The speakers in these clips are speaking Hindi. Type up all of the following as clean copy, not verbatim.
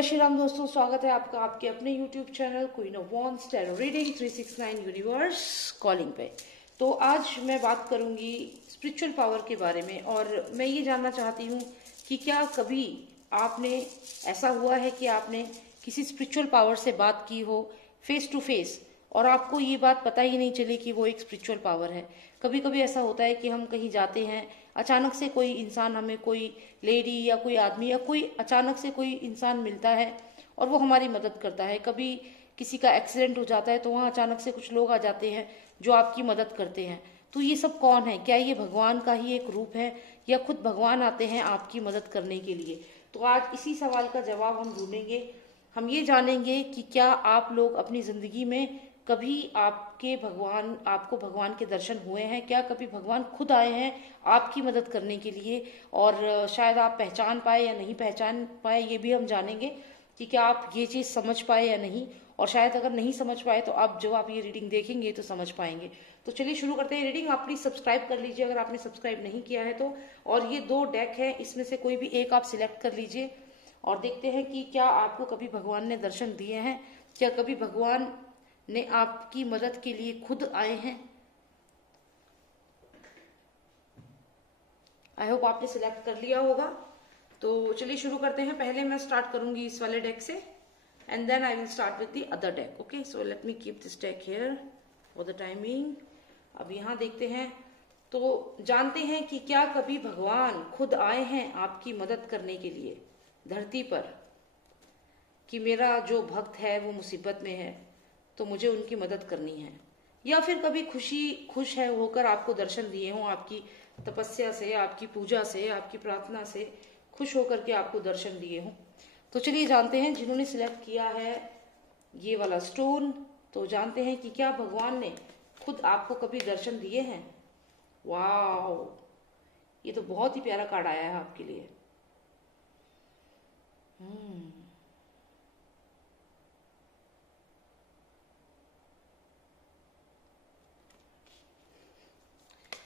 जय श्री राम दोस्तों, स्वागत है आपका आपके अपने YouTube channel queen of wands tarot reading 369 universe calling पे। तो आज मैं बात करूंगी स्पिरिचुअल पावर के बारे में और मैं ये जानना चाहती हूँ कि क्या कभी आपने ऐसा हुआ है कि आपने किसी स्पिरिचुअल पावर से बात की हो फेस टू फेस और आपको ये बात पता ही नहीं चली कि वो एक स्पिरिचुअल पावर है। कभी कभी ऐसा होता है कि हम कहीं जाते हैं, अचानक से कोई इंसान हमें, कोई लेडी या कोई आदमी या कोई अचानक से कोई इंसान मिलता है और वो हमारी मदद करता है। कभी किसी का एक्सीडेंट हो जाता है तो वहाँ अचानक से कुछ लोग आ जाते हैं जो आपकी मदद करते हैं। तो ये सब कौन है? क्या ये भगवान का ही एक रूप है या खुद भगवान आते हैं आपकी मदद करने के लिए? तो आज इसी सवाल का जवाब हम ढूंढेंगे। हम ये जानेंगे कि क्या आप लोग अपनी जिंदगी में कभी आपको भगवान के दर्शन हुए हैं? क्या कभी भगवान खुद आए हैं आपकी मदद करने के लिए? और शायद आप पहचान पाए या नहीं पहचान पाए, ये भी हम जानेंगे कि क्या आप ये चीज समझ पाए या नहीं। और शायद अगर नहीं समझ पाए तो आप जब आप ये रीडिंग देखेंगे तो समझ पाएंगे। तो चलिए शुरू करते हैं रीडिंग। आप प्लीज सब्सक्राइब कर लीजिए अगर आपने सब्सक्राइब नहीं किया है तो। और ये 2 डेक है, इसमें से कोई भी एक आप सिलेक्ट कर लीजिए और देखते हैं कि क्या आपको कभी भगवान ने दर्शन दिए हैं, क्या कभी भगवान ने आपकी मदद के लिए खुद आए हैं। आई होप आपने सिलेक्ट कर लिया होगा। तो चलिए शुरू करते हैं। पहले मैं स्टार्ट करूंगी इस वाले डेक से and then I will start with the other deck. Okay, so let me keep this deck here for the timing. अब यहां देखते हैं तो जानते हैं कि क्या कभी भगवान खुद आए हैं आपकी मदद करने के लिए धरती पर, कि मेरा जो भक्त है वो मुसीबत में है तो मुझे उनकी मदद करनी है। या फिर कभी खुश है होकर आपको दर्शन दिए हों, आपकी तपस्या से, आपकी पूजा से, आपकी प्रार्थना से खुश होकर के आपको दर्शन दिए हों। तो चलिए जानते हैं जिन्होंने सिलेक्ट किया है ये वाला स्टोन, तो जानते हैं कि क्या भगवान ने खुद आपको कभी दर्शन दिए हैं। वाह, ये तो बहुत ही प्यारा कार्ड आया है आपके लिए।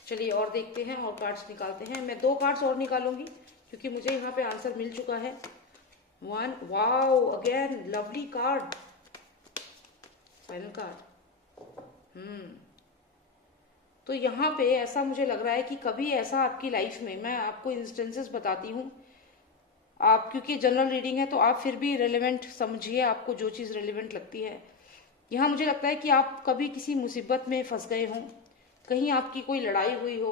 चलिए और देखते हैं और कार्ड्स निकालते हैं। मैं 2 कार्ड्स और निकालूंगी क्योंकि मुझे यहाँ पे आंसर मिल चुका है। 1, wow, again lovely card, final card. तो यहाँ पे ऐसा मुझे लग रहा है कि कभी ऐसा आपकी लाइफ में, मैं आपको इंस्टेंसेस बताती हूँ, आप क्योंकि जनरल रीडिंग है तो आप फिर भी रेलेवेंट समझिए, आपको जो चीज रेलेवेंट लगती है। यहाँ मुझे लगता है कि आप कभी किसी मुसीबत में फंस गए हों, कहीं आपकी कोई लड़ाई हुई हो,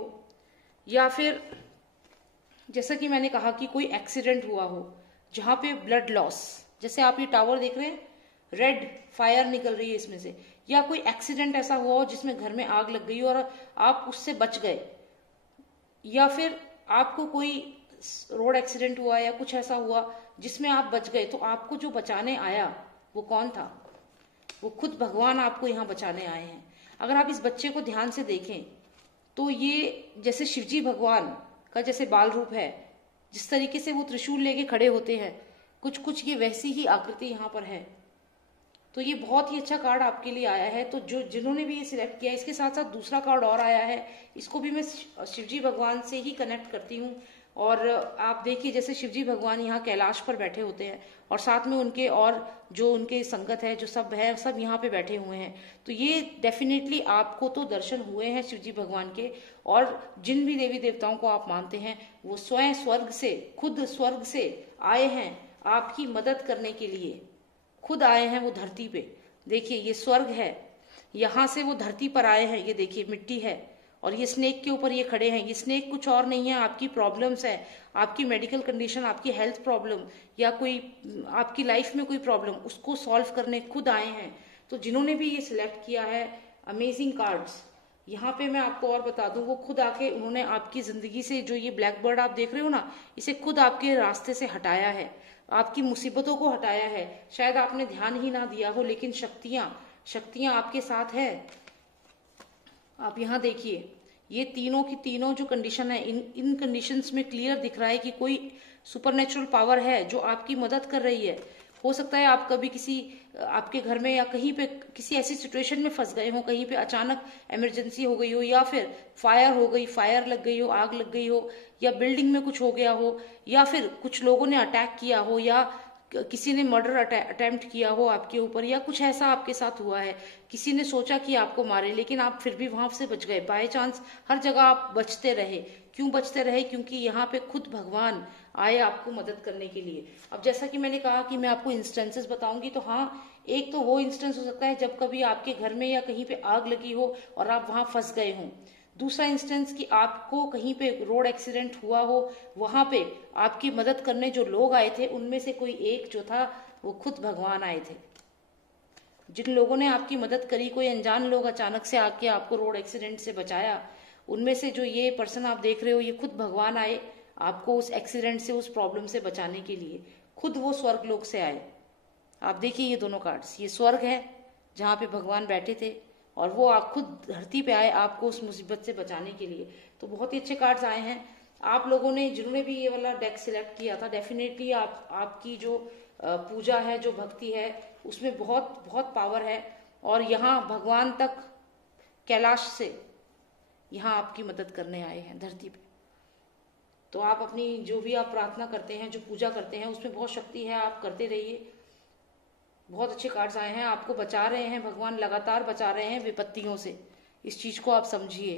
या फिर जैसा कि मैंने कहा कि कोई एक्सीडेंट हुआ हो जहां पे ब्लड लॉस, जैसे आप ये टावर देख रहे हैं, रेड फायर निकल रही है इसमें से, या कोई एक्सीडेंट ऐसा हुआ हो जिसमें घर में आग लग गई और आप उससे बच गए, या फिर आपको कोई रोड एक्सीडेंट हुआ या कुछ ऐसा हुआ जिसमें आप बच गए, तो आपको जो बचाने आया वो कौन था? वो खुद भगवान आपको यहाँ बचाने आए हैं। अगर आप इस बच्चे को ध्यान से देखें तो ये जैसे शिवजी भगवान का जैसे बाल रूप है, जिस तरीके से वो त्रिशूल लेके खड़े होते हैं, कुछ ये वैसी ही आकृति यहाँ पर है। तो ये बहुत ही अच्छा कार्ड आपके लिए आया है। तो जिन्होंने भी ये सिलेक्ट किया, इसके साथ साथ दूसरा कार्ड और आया है, इसको भी मैं शिवजी भगवान से ही कनेक्ट करती हूँ। और आप देखिए जैसे शिवजी भगवान यहाँ कैलाश पर बैठे होते हैं और साथ में उनके और जो उनके संगत है, जो सब है, सब यहाँ पे बैठे हुए हैं। तो ये डेफिनेटली आपको तो दर्शन हुए हैं शिवजी भगवान के। और जिन भी देवी देवताओं को आप मानते हैं वो स्वयं स्वर्ग से, खुद स्वर्ग से आए हैं आपकी मदद करने के लिए, खुद आए हैं वो धरती पे। देखिए ये स्वर्ग है, यहाँ से वो धरती पर आए हैं। ये देखिए मिट्टी है और ये स्नेक के ऊपर ये खड़े हैं। ये स्नेक कुछ और नहीं है, आपकी प्रॉब्लम्स है, आपकी मेडिकल कंडीशन, आपकी हेल्थ प्रॉब्लम या कोई आपकी लाइफ में कोई प्रॉब्लम, उसको सॉल्व करने खुद आए हैं। तो जिन्होंने भी ये सिलेक्ट किया है, अमेजिंग कार्ड्स। यहाँ पे मैं आपको और बता दूं, वो खुद आके उन्होंने आपकी जिंदगी से, जो ये ब्लैक बर्ड आप देख रहे हो ना, इसे खुद आपके रास्ते से हटाया है, आपकी मुसीबतों को हटाया है। शायद आपने ध्यान ही ना दिया हो, लेकिन शक्तियां आपके साथ है। आप यहाँ देखिए, ये तीनों की तीनों जो कंडीशन है, इन कंडीशंस में क्लियर दिख रहा है कि कोई सुपरनेचुरल पावर है जो आपकी मदद कर रही है। हो सकता है आप कभी किसी आपके घर में या कहीं पे किसी ऐसी सिचुएशन में फंस गए हो, कहीं पे अचानक इमरजेंसी हो गई हो, या फिर फायर हो गई, फायर लग गई हो, आग लग गई हो, या बिल्डिंग में कुछ हो गया हो, या फिर कुछ लोगों ने अटैक किया हो, या किसी ने मर्डर अटेम्प्ट किया हो आपके ऊपर, या कुछ ऐसा आपके साथ हुआ है, किसी ने सोचा कि आपको मारे लेकिन आप फिर भी वहां से बच गए, बाय चांस हर जगह आप बचते रहे। क्यों बचते रहे? क्योंकि यहाँ पे खुद भगवान आए आपको मदद करने के लिए। अब जैसा कि मैंने कहा कि मैं आपको इंस्टेंसेस बताऊंगी, तो हाँ, एक तो वो इंस्टेंस हो सकता है जब कभी आपके घर में या कहीं पे आग लगी हो और आप वहां फंस गए हों। दूसरा इंस्टेंस कि आपको कहीं पे रोड एक्सीडेंट हुआ हो, वहां पे आपकी मदद करने जो लोग आए थे उनमें से कोई एक जो था वो खुद भगवान आए थे। जिन लोगों ने आपकी मदद करी, कोई अनजान लोग अचानक से आके आपको रोड एक्सीडेंट से बचाया, उनमें से जो ये पर्सन आप देख रहे हो, ये खुद भगवान आए आपको उस एक्सीडेंट से, उस प्रॉब्लम से बचाने के लिए। खुद वो स्वर्ग लोक से आए। आप देखिए ये दोनों कार्ड्स, ये स्वर्ग है जहाँ पे भगवान बैठे थे, और वो आप खुद धरती पे आए आपको उस मुसीबत से बचाने के लिए। तो बहुत ही अच्छे कार्ड्स आए हैं। आप लोगों ने, जिन्होंने भी ये वाला डेक सिलेक्ट किया था, डेफिनेटली आपकी जो पूजा है, जो भक्ति है, उसमें बहुत बहुत पावर है। और यहाँ भगवान तक कैलाश से यहाँ आपकी मदद करने आए हैं धरती पे। तो आप अपनी जो भी आप प्रार्थना करते हैं, जो पूजा करते हैं, उसमें बहुत शक्ति है, आप करते रहिए। बहुत अच्छे कार्ड्स आए हैं, आपको बचा रहे हैं भगवान, लगातार बचा रहे हैं विपत्तियों से। इस चीज को आप समझिए।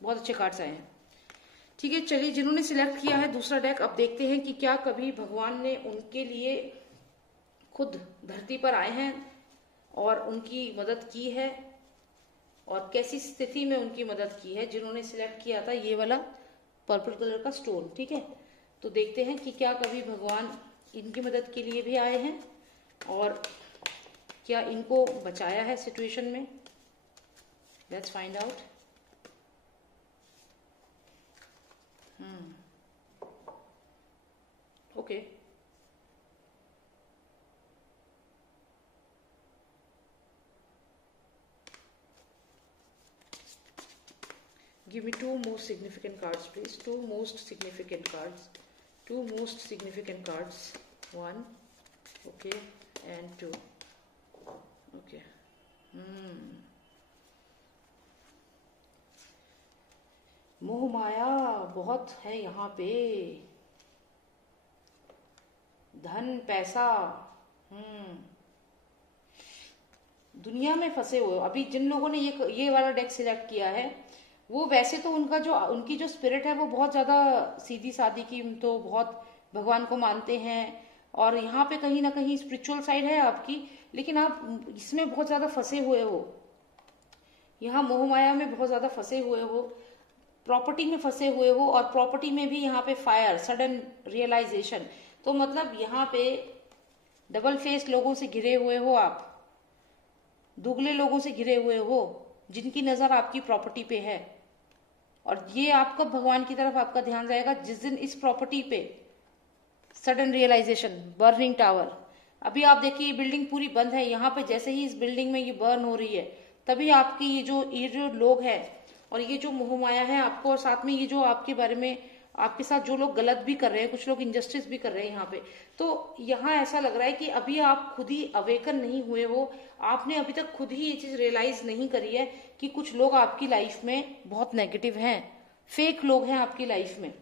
बहुत अच्छे कार्ड्स आए हैं। ठीक है, चलिए, जिन्होंने सिलेक्ट किया है दूसरा डेक, अब देखते हैं कि क्या कभी भगवान ने उनके लिए खुद धरती पर आए हैं और उनकी मदद की है, और कैसी स्थिति में उनकी मदद की है। जिन्होंने सिलेक्ट किया था ये वाला पर्पल कलर का स्टोन, ठीक है, तो देखते हैं कि क्या कभी भगवान इनकी मदद के लिए भी आए हैं और क्या इनको बचाया है सिचुएशन में। Let's find out. Okay, give me two most significant cards please. Two most significant cards. Two most significant cards. One, okay, and two. Okay. मोह माया बहुत है यहाँ पे, धन पैसा, दुनिया में फंसे हुए। अभी जिन लोगों ने ये वाला डेक सिलेक्ट किया है, वो वैसे तो उनकी जो स्पिरिट है वो बहुत ज्यादा सीधी सादी की, तो बहुत भगवान को मानते हैं, और यहाँ पे कहीं ना कहीं स्पिरिचुअल साइड है आपकी, लेकिन आप इसमें बहुत ज्यादा फंसे हुए हो। यहाँ मोह माया में बहुत ज्यादा फंसे हुए हो, प्रॉपर्टी में फंसे हुए हो, और प्रॉपर्टी में भी यहाँ पे फायर, सडन रियलाइजेशन। तो मतलब यहाँ पे डबल फेस लोगों से घिरे हुए हो आप, दुगले लोगों से घिरे हुए हो, जिनकी नजर आपकी प्रॉपर्टी पे है। और ये आपका भगवान की तरफ आपका ध्यान जाएगा जिस दिन इस प्रॉपर्टी पे सडन रियलाइजेशन, बर्निंग टावर। अभी आप देखिए ये बिल्डिंग पूरी बंद है, यहाँ पे जैसे ही इस बिल्डिंग में ये बर्न हो रही है, तभी आपकी ये जो लोग हैं और ये जो मोह माया है आपको, और साथ में ये जो आपके बारे में आपके साथ जो लोग गलत भी कर रहे हैं, कुछ लोग इंजस्टिस भी कर रहे हैं यहाँ पे, तो यहाँ ऐसा लग रहा है कि अभी आप खुद ही अवेकन नहीं हुए हो। आपने अभी तक खुद ही ये चीज रियलाइज नहीं करी है कि कुछ लोग आपकी लाइफ में बहुत नेगेटिव हैं, फेक लोग हैं आपकी लाइफ में,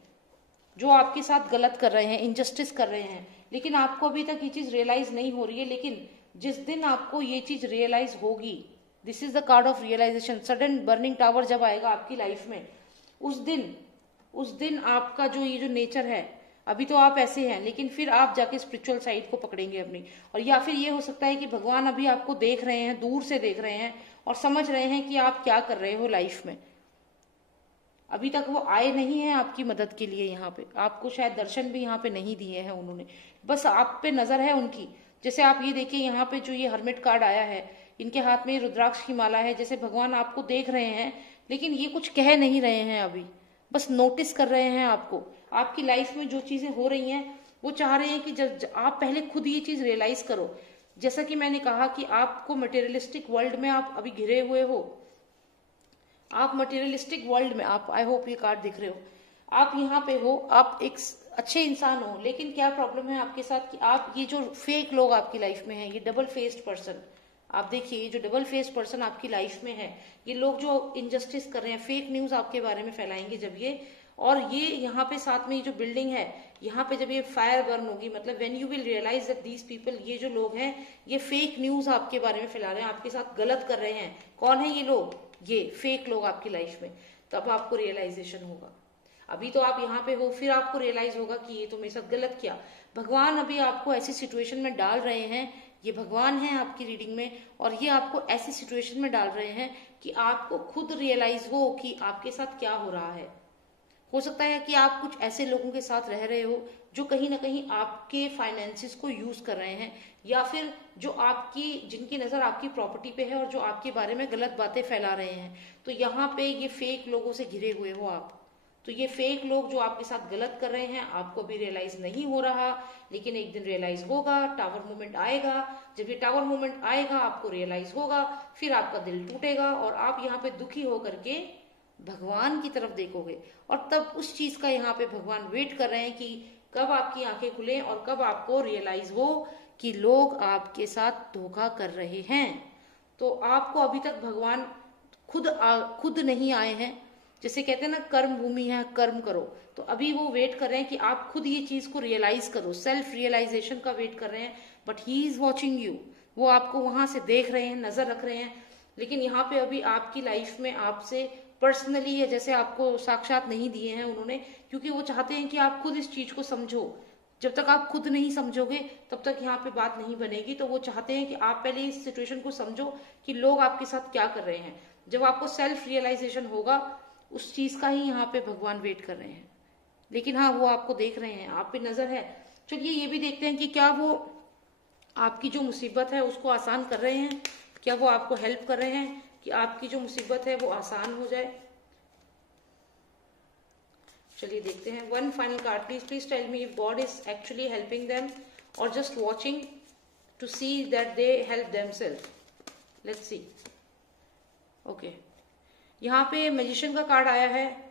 जो आपके साथ गलत कर रहे हैं, इंजस्टिस कर रहे हैं, लेकिन आपको अभी तक ये चीज रियलाइज नहीं हो रही है। लेकिन जिस दिन आपको ये चीज रियलाइज होगी, this is the card of realisation, sudden burning tower जब आएगा आपकी लाइफ में, उस दिन आपका ये जो नेचर है, अभी तो आप ऐसे हैं, लेकिन फिर आप जाके स्पिरिचुअल साइड को पकड़ेंगे अपनी। और या फिर ये हो सकता है कि भगवान अभी आपको देख रहे हैं, दूर से देख रहे हैं और समझ रहे हैं कि आप क्या कर रहे हो लाइफ में। अभी तक वो आए नहीं हैं आपकी मदद के लिए, यहाँ पे आपको शायद दर्शन भी यहाँ पे नहीं दिए हैं उन्होंने, बस आप पे नजर है उनकी। जैसे आप ये देखिए यहाँ पे जो ये हर्मिट कार्ड आया है, इनके हाथ में रुद्राक्ष की माला है, जैसे भगवान आपको देख रहे हैं, लेकिन ये कुछ कह नहीं रहे हैं अभी, बस नोटिस कर रहे हैं आपको। आपकी लाइफ में जो चीजें हो रही हैं वो चाह रहे हैं कि जब आप पहले खुद ये चीज रियलाइज करो। जैसा कि मैंने कहा कि आपको मटेरियलिस्टिक वर्ल्ड में आप अभी घिरे हुए हो, आप मटेरियलिस्टिक वर्ल्ड में, आप, आई होप ये कार्ड दिख रहे हो, आप यहाँ पे हो, आप एक अच्छे इंसान हो, लेकिन क्या प्रॉब्लम है आपके साथ कि आप ये जो फेक लोग आपकी लाइफ में हैं, ये डबल फेस्ड पर्सन, आप देखिए ये जो डबल फेस्ड पर्सन आपकी लाइफ में है, ये लोग जो इनजस्टिस कर रहे हैं, फेक न्यूज आपके बारे में फैलाएंगे जब ये, और ये यहाँ पे साथ में ये जो बिल्डिंग है, यहाँ पे जब ये फायर बर्न होगी, मतलब when you will realise that these people, ये जो लोग हैं ये फेक न्यूज आपके बारे में फैला रहे हैं, आपके साथ गलत कर रहे हैं। कौन है ये लोग? ये फेक लोग आपकी लाइफ में। तब आपको रियलाइजेशन होगा। अभी तो आप यहाँ पे हो, फिर आपको रियलाइज होगा कि ये तो मेरे साथ गलत किया। भगवान अभी आपको ऐसी सिचुएशन में डाल रहे हैं, ये भगवान है आपकी रीडिंग में, और ये आपको ऐसी सिचुएशन में डाल रहे हैं कि आपको खुद रियलाइज हो कि आपके साथ क्या हो रहा है। हो सकता है कि आप कुछ ऐसे लोगों के साथ रह रहे हो जो कहीं ना कहीं आपके फाइनेंसिस को यूज कर रहे हैं, या फिर जो आपकी, जिनकी नजर आपकी प्रॉपर्टी पे है और जो आपके बारे में गलत बातें फैला रहे हैं। तो यहाँ पे ये फेक लोगों से घिरे हुए हो आप। तो ये फेक लोग जो आपके साथ गलत कर रहे हैं, आपको भी रियलाइज नहीं हो रहा, लेकिन एक दिन रियलाइज होगा। टावर मोमेंट आएगा, जब ये टावर मोमेंट आएगा आपको रियलाइज होगा, फिर आपका दिल टूटेगा और आप यहाँ पे दुखी होकर के भगवान की तरफ देखोगे। और तब उस चीज का यहाँ पे भगवान वेट कर रहे हैं कि कब आपकी आंखें खुले और कब आपको रियलाइज हो कि लोग आपके साथ धोखा कर रहे हैं। तो आपको अभी तक भगवान खुद नहीं आए हैं। जैसे कहते हैं ना, कर्म भूमि है, कर्म करो। तो अभी वो वेट कर रहे हैं कि आप खुद ये चीज को रियलाइज करो, सेल्फ रियलाइजेशन का वेट कर रहे हैं। But he is watching you, वो आपको वहां से देख रहे हैं, नजर रख रहे हैं। लेकिन यहाँ पे अभी आपकी लाइफ में आपसे पर्सनली, या जैसे आपको साक्षात नहीं दिए हैं उन्होंने, क्योंकि वो चाहते हैं कि आप खुद इस चीज को समझो। जब तक आप खुद नहीं समझोगे तब तक यहाँ पे बात नहीं बनेगी। तो वो चाहते हैं कि आप पहले इस सिचुएशन को समझो कि लोग आपके साथ क्या कर रहे हैं। जब आपको सेल्फ रियलाइजेशन होगा, उस चीज का ही यहाँ पे भगवान वेट कर रहे हैं। लेकिन हाँ, वो आपको देख रहे हैं, आप पे नजर है। चलिए ये भी देखते हैं कि क्या वो आपकी जो मुसीबत है उसको आसान कर रहे हैं, क्या वो आपको हेल्प कर रहे हैं कि आपकी जो मुसीबत है वो आसान हो जाए। चलिए देखते हैं। One final card please, please tell me if god is actually helping them और just watching to see that they help themselves. Let's see. Okay, यहाँ पे मैजिशियन का कार्ड आया है।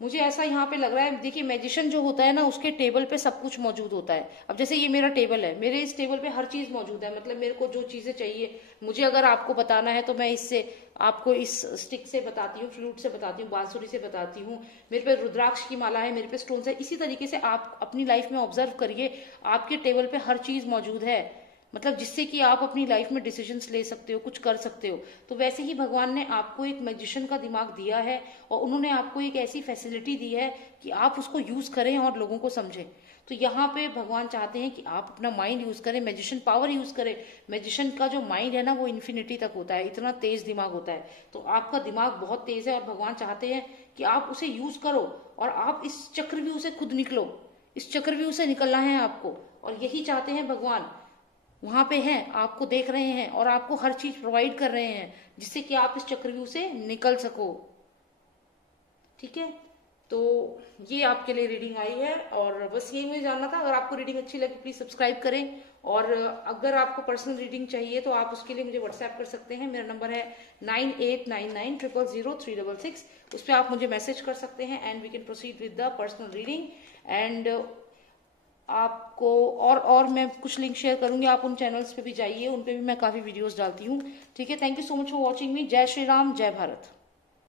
मुझे ऐसा यहाँ पे लग रहा है, देखिए मैजिशियन जो होता है ना, उसके टेबल पे सब कुछ मौजूद होता है। अब जैसे ये मेरा टेबल है, मेरे इस टेबल पे हर चीज मौजूद है। मतलब मेरे को जो चीजें चाहिए, मुझे अगर आपको बताना है तो मैं इससे आपको इस स्टिक से बताती हूँ, फ्लूट से बताती हूँ, बांसुरी से बताती हूँ। मेरे पे रुद्राक्ष की माला है, मेरे पे स्टोन्स है। इसी तरीके से आप अपनी लाइफ में ऑब्जर्व करिए, आपके टेबल पे हर चीज मौजूद है, मतलब जिससे कि आप अपनी लाइफ में डिसीजंस ले सकते हो, कुछ कर सकते हो। तो वैसे ही भगवान ने आपको एक मैजिशियन का दिमाग दिया है, और उन्होंने आपको एक ऐसी फैसिलिटी दी है कि आप उसको यूज करें और लोगों को समझें। तो यहाँ पे भगवान चाहते हैं कि आप अपना माइंड यूज करें, मैजिशियन पावर यूज करें। मैजिशियन का जो माइंड है ना, वो इन्फिनिटी तक होता है, इतना तेज दिमाग होता है। तो आपका दिमाग बहुत तेज है और भगवान चाहते हैं कि आप उसे यूज करो और आप इस चक्रव्यूह से खुद निकलो। इस चक्रव्यूह से निकलना है आपको, और यही चाहते हैं भगवान। वहां पे हैं, आपको देख रहे हैं और आपको हर चीज प्रोवाइड कर रहे हैं जिससे कि आप इस चक्रव्यूह से निकल सको। ठीक है, तो ये आपके लिए रीडिंग आई है, और बस यही मुझे जानना था। अगर आपको रीडिंग अच्छी लगी प्लीज सब्सक्राइब करें, और अगर आपको पर्सनल रीडिंग चाहिए तो आप उसके लिए मुझे व्हाट्सएप कर सकते हैं। मेरा नंबर है 9899000366। उस पर आप मुझे मैसेज कर सकते हैं and we can proceed with the personal reading. And आपको और मैं कुछ लिंक शेयर करूंगी, आप उन चैनल्स पे भी जाइए, उन पे भी मैं काफी वीडियोस डालती हूँ। ठीक है, thank you so much for watching मी। जय श्री राम, जय भारत।